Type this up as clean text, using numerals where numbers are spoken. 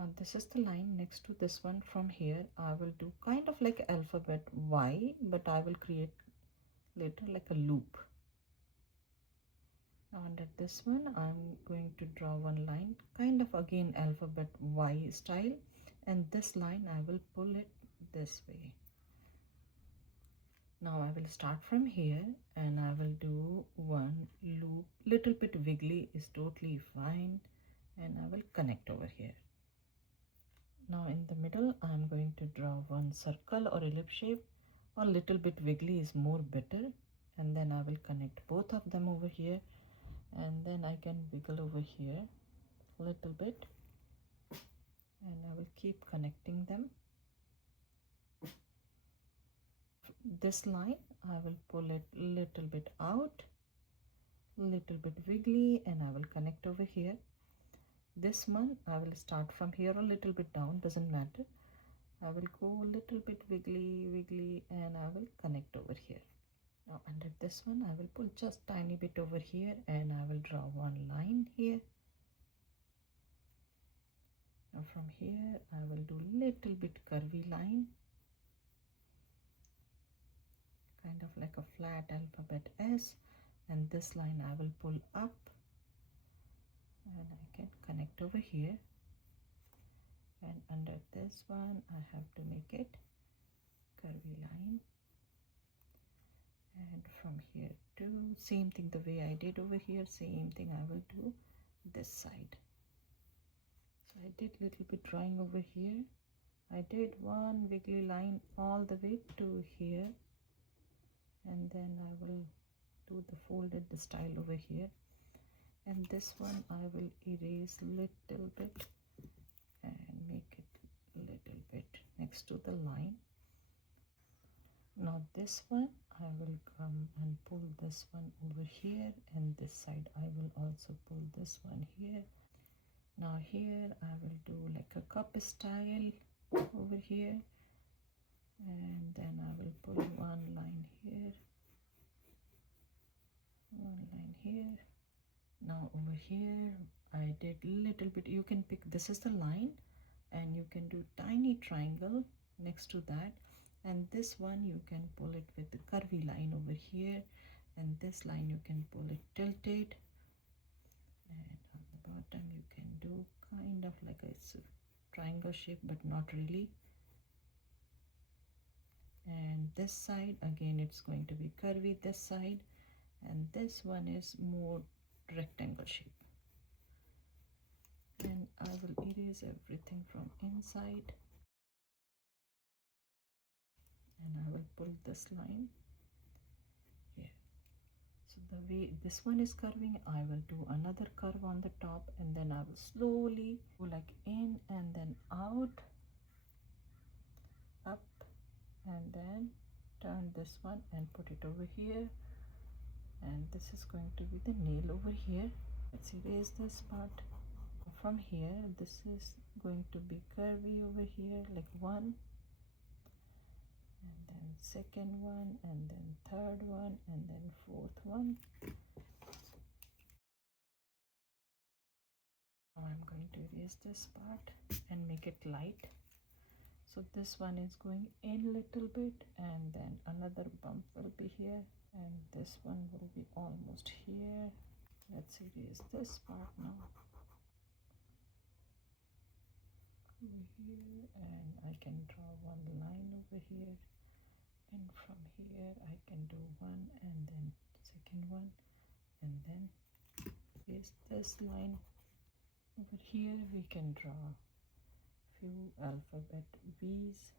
Now this is the line next to this one. From here I will do kind of like alphabet Y, but I will create later like a loop. Now under this one I'm going to draw one line, kind of again alphabet Y style, and this line I will pull it this way. Now I will start from here and I will do one loop, little bit wiggly is totally fine, and I will connect over here. Now in the middle I'm going to draw one circle or ellipse shape, or little bit wiggly is more better, and then I will connect both of them over here, and then I can wiggle over here a little bit, and I will keep connecting them. This line I will pull it little bit out, little bit wiggly, and I will connect over here. This one I will start from here a little bit down, doesn't matter. I will go a little bit wiggly, and I will connect over here. Now under this one I will pull just tiny bit over here, and I will draw one line here. Now from here I will do little bit curvy line, kind of like a flat alphabet S, and this line I will pull up, and I can connect over here. And under this one I have to make it curvy line, and from here too same thing, the way I did over here, same thing I will do this side. So I did little bit drawing over here. I did one wiggly line all the way to here, and then I will do the folded style over here, and this one I will erase little bit and make it little bit next to the line. Now this one I will come and pull this one over here, and this side I will also pull this one here. Now here I will do like a cup style over here, and then I will pull one line here, one line here. Now over here I did little bit, you can pick, this is the line, and you can do tiny triangle next to that, and this one you can pull it with the curvy line over here, and this line you can pull it tilted, and on the bottom you can do kind of like a triangle shape but not really. And this side again it's going to be curvy, this side, and this one is more rectangle shape. And I will erase everything from inside, and I will pull this line here. So the way this one is curving, I will do another curve on the top, and then I will slowly go like in and then out, up, and then turn this one and put it over here, and this is going to be the nail over here. Let's erase this part. From here this is going to be curvy over here, like one, and then second one, and then third one, and then fourth one. Now I'm going to erase this part and make it light. So this one is going in a little bit, and then another bump will be here, and this one will be almost here. Let's erase this part now. Over here, and I can draw one line over here, and from here I can do one, and then second one, and then is this line. Over here we can draw few alphabet V's,